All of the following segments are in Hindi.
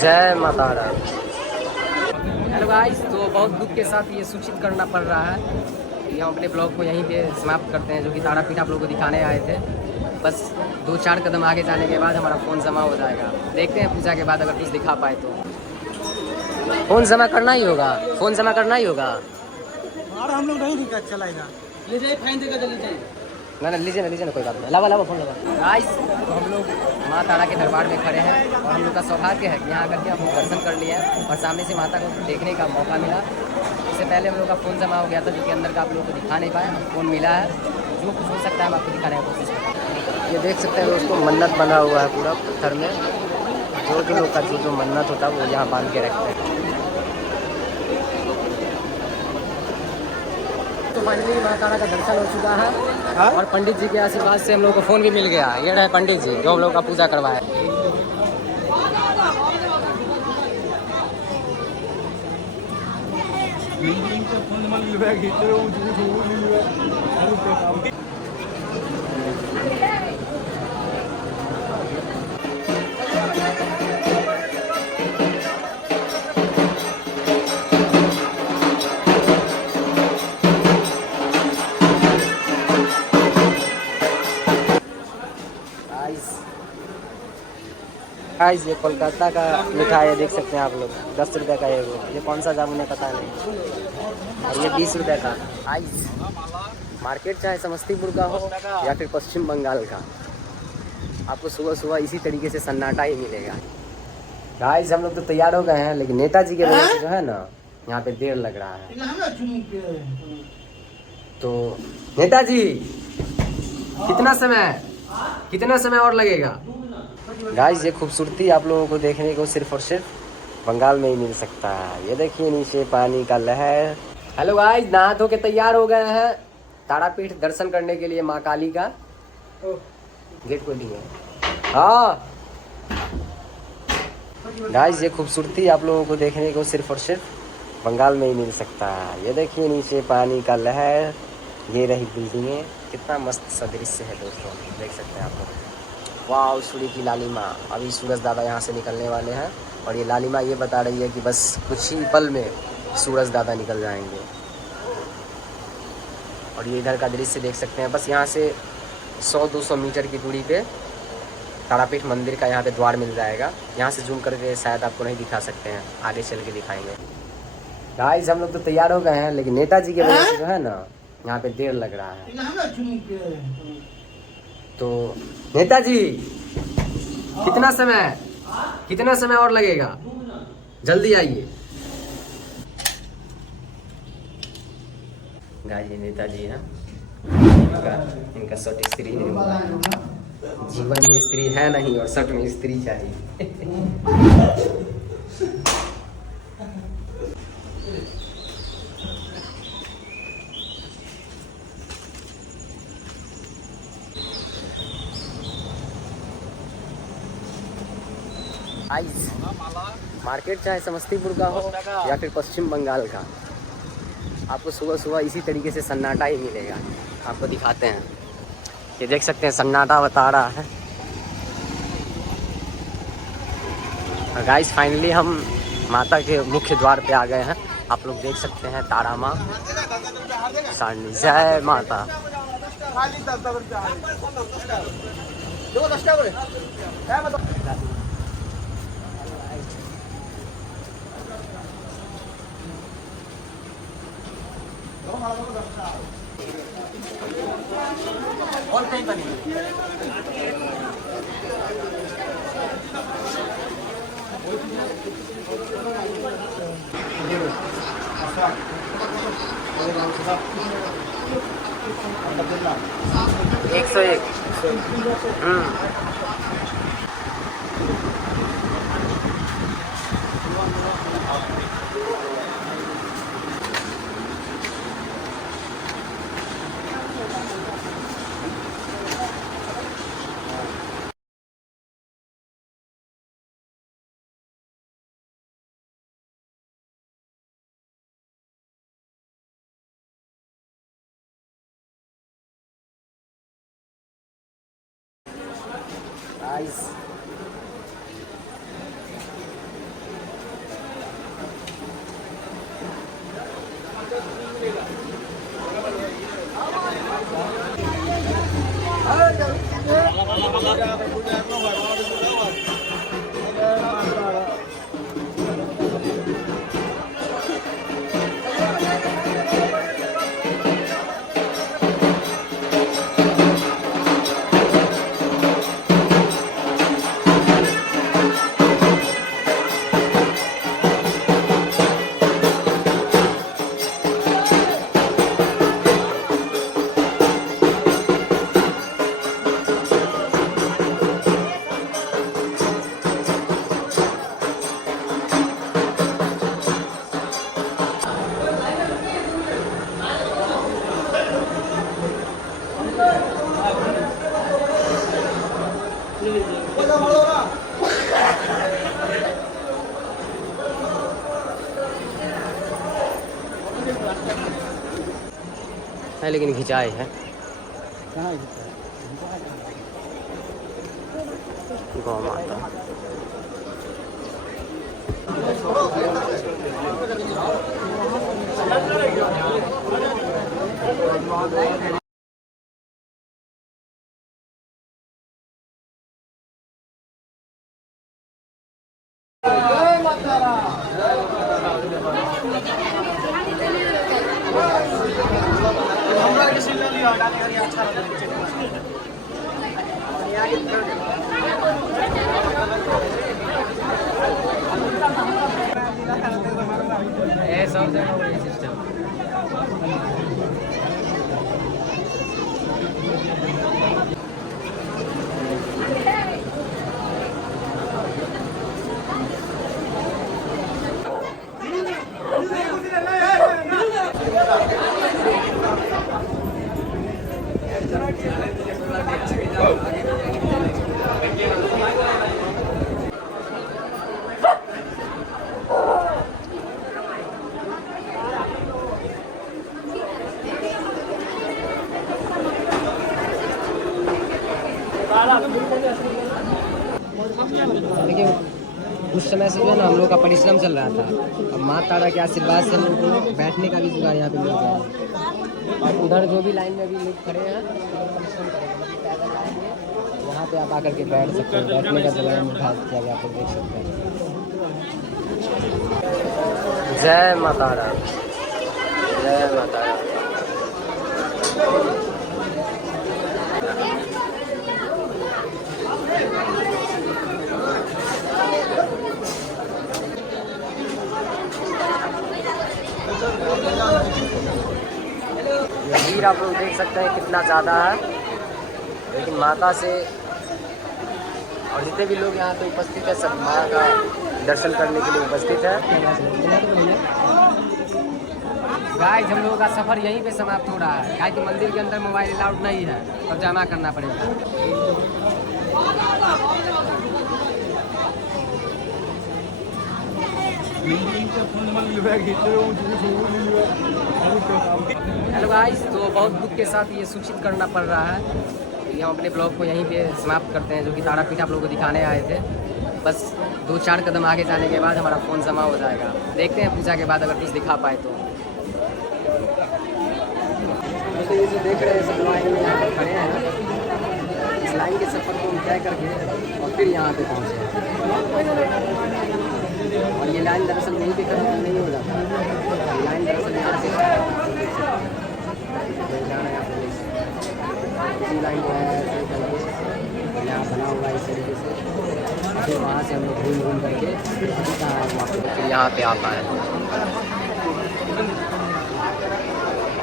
जय माता रा। हेलो गाइस, तो बहुत दुख के साथ ये सूचित करना पड़ रहा है कि हम अपने ब्लॉग को यहीं पे समाप्त करते हैं, जो कि तारापीठ आप लोगों को दिखाने आए थे। बस 2-4 कदम आगे जाने के बाद हमारा फ़ोन जमा हो जाएगा। देखते हैं पूजा के बाद अगर कुछ दिखा पाए तो। फ़ोन जमा करना ही होगा, फ़ोन जमा करना ही होगा। और हम लोग नहीं दिक्कत चलाएगा, ले जाइए फाइन देकर चले जाइए। ना लीजिए ना कोई बात नहीं। लावा लावा फ़ोन लावा। गाइस, तो हम लोग माँ तारा के दरबार में खड़े हैं और हम लोग का सौभाग्य है कि यहाँ आकर के हम लोग दर्शन कर लिए हैं और सामने से माता को देखने का मौका मिला। इससे पहले हम लोग का फ़ोन जमा हो गया था, जो कि अंदर का आप लोगों को दिखा नहीं पाया। फ़ोन मिला है, जो कुछ हो सकता है हम आपको दिखाने की कोशिश करें। ये देख सकते हैं दोस्तों, मन्नत बना हुआ है पूरा पत्थर में। जो भी लोग का जो मन्नत होता है वो यहाँ बांध के रखते हैं। तो फाइनली माँ तारा का दर्शन हो चुका है और पंडित जी के आशीर्वाद से हम लोग को फ़ोन भी मिल गया। ये रहे पंडित जी जो हम लोग का पूजा करवाए। गाइस, ये कोलकाता का मिठाई है, देख सकते हैं आप लोग। 10 रुपये का है वो। ये कौन सा जामुन है पता नहीं। और ये 20 रुपये का। गाइस, मार्केट चाहे समस्तीपुर का हो या फिर पश्चिम बंगाल का, आपको सुबह सुबह इसी तरीके से सन्नाटा ही मिलेगा। गाइस, हम लोग तो तैयार हो गए हैं, लेकिन नेताजी के वजह से जो है ना, यहाँ पे देर लग रहा है। तो नेताजी, कितना समय और लगेगा? गाइस, ये खूबसूरती आप लोगों को देखने को सिर्फ और सिर्फ बंगाल में ही मिल सकता है। ये देखिए नीचे पानी का लहर। हेलो गाइस, नहा धो के तैयार हो गए हैं तारापीठ दर्शन करने के लिए माँ काली का। गेट खोलिए। हाँ गाइस, ये खूबसूरती आप लोगों को देखने को सिर्फ और सिर्फ बंगाल में ही मिल सकता है। ये देखिए नीचे पानी का लहर, ये रही बिल्डिंगें। कितना मस्त सा दृश्य है दोस्तों, देख सकते हैं आप लोग। वाह, सूर्य की लालिमा। अभी सूरज दादा यहाँ से निकलने वाले हैं और ये लालिमा ये बता रही है कि बस कुछ ही पल में सूरज दादा निकल जाएंगे। और ये इधर का दृश्य देख सकते हैं। बस यहाँ से 100-200 मीटर की दूरी पे तारापीठ मंदिर का यहाँ पे द्वार मिल जाएगा। यहाँ से जूम करके शायद आपको नहीं दिखा सकते हैं, आगे चल के दिखाएंगे। गाइस, हम लोग तो तैयार हो गए हैं, लेकिन नेताजी की वजह से जो है ना, यहाँ पे देर लग रहा है। तो नेताजी, कितना समय और लगेगा? जल्दी आइए। गाइस, ये नेताजी हैं। इनका शर्ट स्त्री नहीं हुआ है। जीवन में स्त्री है नहीं और शर्ट में स्त्री चाहिए। गाइस, मार्केट चाहे समस्तीपुर का हो या फिर पश्चिम बंगाल का, आपको सुबह सुबह इसी तरीके से सन्नाटा ही मिलेगा। आपको दिखाते हैं, ये देख सकते हैं सन्नाटा बता रहा है। और गाइस, फाइनली हम माता के मुख्य द्वार पे आ गए हैं। आप लोग देख सकते हैं तारा माँ सारनी। जय माता। और कहीं पर नहीं। एक 101। गाइस, है लेकिन खिंचाई है। कहाँ गौ माता। सब जगह वही सिस्टम। लेकिन उस समय से जो है ना हम लोग का परिश्रम चल रहा था। अब माँ तारा के आशीर्वाद से हम लोग को बैठने का भी जुगाड़ यहाँ पे मिल गया है। और उधर जो भी लाइन में भी लोग खड़े हैं परिश्रम करेंगे, पैदल आएंगे, वहाँ पे आप आकर के बैठ सकते हैं। बैठने का जगह निर्धारित किया गया, आप लोग देख सकते हैं। जय माँ तारा, जय माँ तारा। भीड़ आप लोग देख सकते हैं कितना ज़्यादा है, लेकिन माता से और जितने भी लोग यहाँ पे उपस्थित है सब माँ का दर्शन करने के लिए उपस्थित है। गाइस हम लोगों का सफ़र यहीं पे समाप्त हो रहा है, क्या कि मंदिर के अंदर मोबाइल अलाउड नहीं है और जमा करना पड़ेगा। हेलो गाइस, तो बहुत दुख के साथ ये सूचित करना पड़ रहा है कि हम अपने ब्लॉग को यहीं पे समाप्त करते हैं, जो कि तारापीठ आप लोगों को दिखाने आए थे। बस 2-4 कदम आगे जाने के बाद हमारा फ़ोन जमा हो जाएगा। देखते हैं पूजा के बाद अगर कुछ दिखा पाए तो। ये जो देख रहे हैं सब लाइन में यहाँ पर खड़े हैं, इस लाइन के सफ़र को तय करके और फिर यहाँ पे पहुँचे। और ये लाइन दरअसल यहीं पे खत्म नहीं हो जाता, लाइन दरअसल यहाँ से लाइन जो है यहाँ बना हुआ है इस तरीके से। फिर वहाँ से हम लोग घूम करके फिर यहाँ पे आ पाए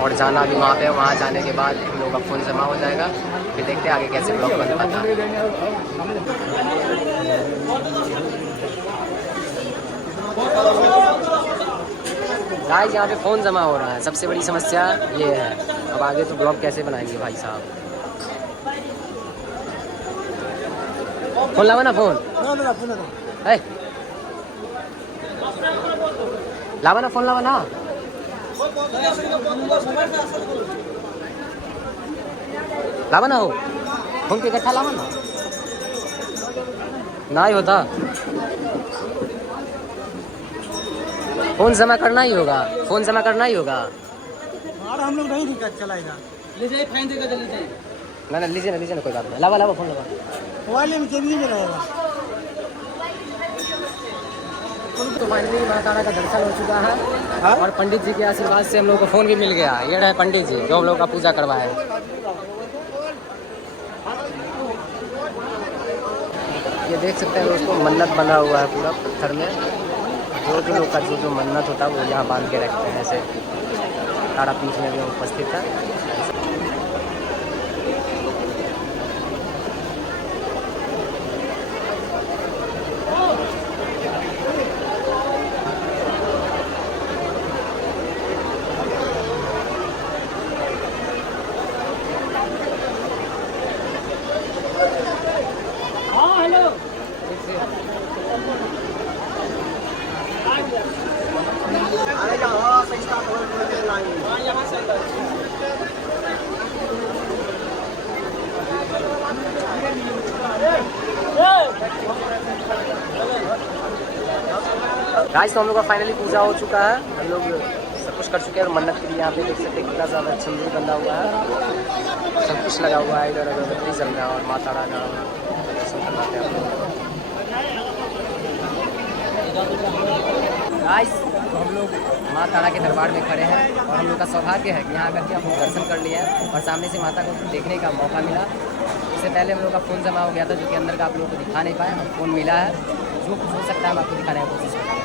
और जाना भी वहाँ पे। वहाँ जाने के बाद हम लोग का फ़ोन जमा हो जाएगा, फिर देखते हैं आगे कैसे ब्लॉग बन पाता है। गाइस यहाँ पे फ़ोन जमा हो रहा है, सबसे बड़ी समस्या ये है। अब आगे तो ब्लॉग कैसे बनाएंगे भाई साहब। फ़ोन लावा ना, फ़ोन है लावा ना, फ़ोन लावा ना। लावा ना हो फ़ोन के इकट्ठा लावा ना, ना ही होता। फ़ोन जमा करना ही होगा, फ़ोन जमा करना ही होगा। और हम लोग नहीं दिक्कत चलाएगा, ले जाइए फाइन देकर चले जाइए। ना लीजिए ना कोई बात नहीं। लावा फ़ोन लावा, मोबाइल में चलिए में रहेगा। तो फाइनली माँ तारा का दर्शन हो चुका है और पंडित जी के आशीर्वाद से हम लोग को फ़ोन भी मिल गया। ये रहे पंडित जी जो हम लोग का पूजा करवाए। ये देख सकते हैं दोस्तों, मन्नत बना हुआ है पूरा पत्थर में। जो लोग का जो मन्नत होता है वो यहाँ बांध के रखते हैं। ऐसे तारापीठ में भी उपस्थित है। गाइस तो हम लोग का फाइनली पूजा हो चुका है, हम लोग सब कुछ कर चुके हैं और मन्नत के लिए यहाँ पे देख सकते हैं कितना ज़्यादा सिंदूर बंधा हुआ है, सब कुछ लगा हुआ है, इधर अगरबत्ती जल रहा है और माता रानी दर्शन करवाते हैं। गाइस तो हम लोग माँ तारा के दरबार में खड़े हैं और हम लोग का सौभाग्य है कि यहाँ आकर के हम लोग दर्शन कर लिए हैं और सामने से माता को देखने का मौका मिला। इससे पहले हम लोग का फ़ोन जमा हो गया था जो कि अंदर का आप लोगों को दिखा नहीं पाया, और फ़ोन मिला है, जो कुछ हो सकता है हम आपको दिखाने की कोशिश करेंगे।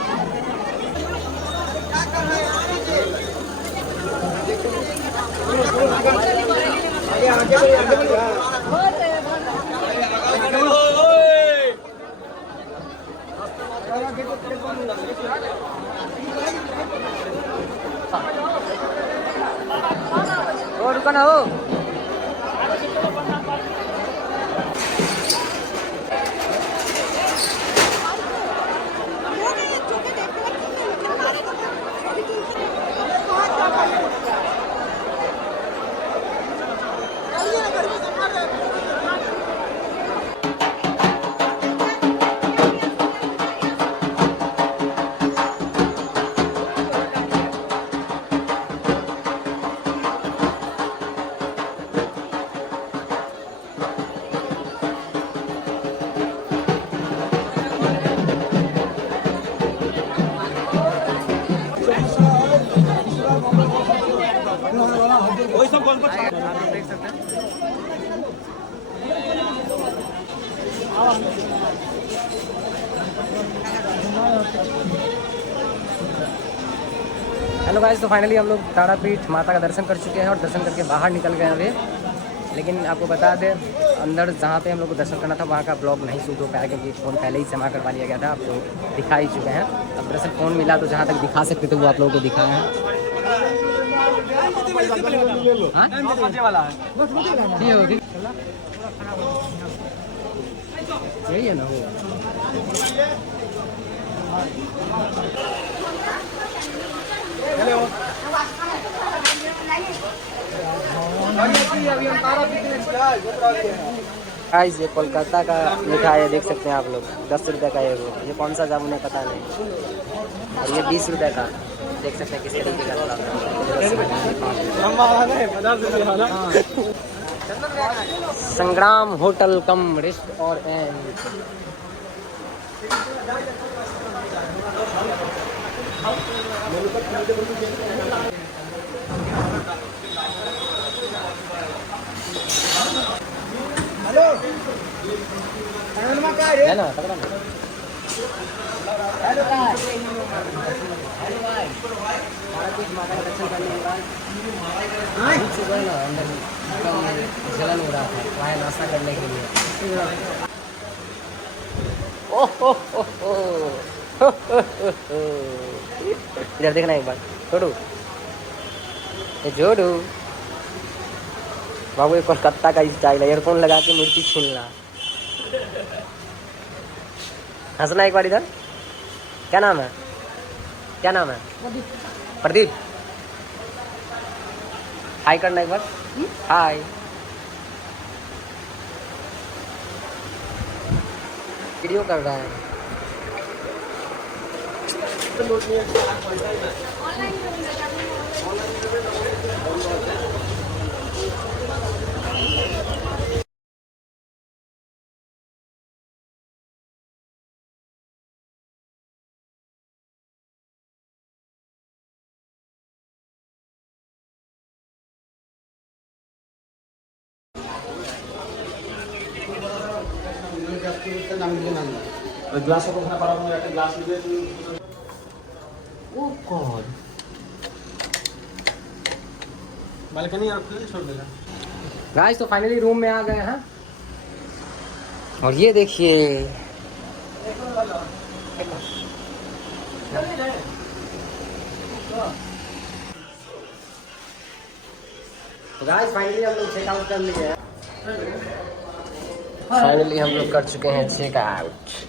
ओ रुको ना हो। देख सकते हैं हेलो गाइस, तो फाइनली हम लोग तारापीठ माता का दर्शन कर चुके हैं और दर्शन करके बाहर निकल गए अभी। लेकिन आपको बता दें, अंदर जहाँ पे हम लोग को दर्शन करना था वहाँ का ब्लॉग नहीं शूट हो पाया क्योंकि फ़ोन पहले ही जमा करवा लिया गया था। आपको दिखा ही चुके हैं। अब दरअसल फ़ोन मिला तो जहाँ तक दिखा सकते थे वो आप लोगों को दिखाया है। यही है ना वो। गाइस ये कोलकाता का मिठाई है, देख सकते हैं आप लोग, 10 रुपये का है वो। ये कौन सा जामुन है पता नहीं, और ये 20 रुपये का। देख सकते हैं किस तरीके का संग्राम होटल कम रेस्ट और है ना पकड़ा ना। हेलो भाई, हेलो भाई, तारापीठ माता का दर्शन करने के बाद सुबह ना अंदर एकदम जलन हो रहा था, वहाँ नाश्ता करने के लिए। ओह इधर देखना एक बार, छोड़ू ये जोड़ू बाबू, ये कोलकाता का स्टाइल है, ईयरफोन लगा के मूर्ति छीनना। हंसना एक बार इधर। क्या नाम है, क्या नाम है? प्रदीप। हाय करना एक बार, हाय। वीडियो कर रहा है। গ্লাস ওখানে পারাবো, একটা গ্লাস নিবে। ओ गॉड, बालकनी और खुले छोड़ देगा। गाइस तो फाइनली रूम में आ गए हैं और ये देखिए तो गाइस फाइनली हम लोग चेकआउट कर लिए हैं। फाइनली हम लोग कर चुके हैं चेकआउट।